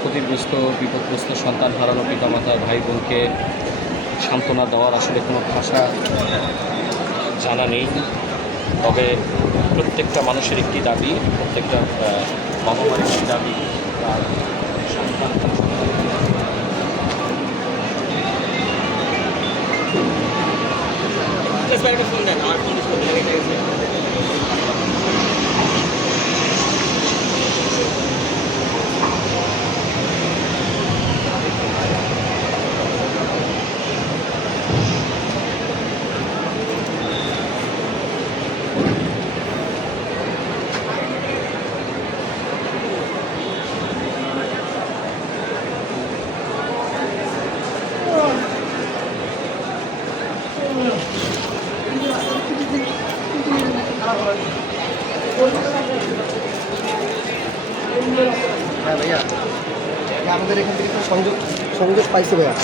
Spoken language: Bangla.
ক্ষতিগ্রস্ত, বিপদগ্রস্ত সন্তান হারানো পিতামাতার ভাই বোনকে সান্ত্বনা দেওয়ার আসলে কোনো ভাষা জানা নেই। তবে প্রত্যেকটা মানুষের একটি দাবি, প্রত্যেকটা মার একটি দাবি, তার সন্তান হ্যাঁ ভাইয়া। আমাদের এখান থেকে সংযোগ সংযোগ পাইছে ভাইয়া।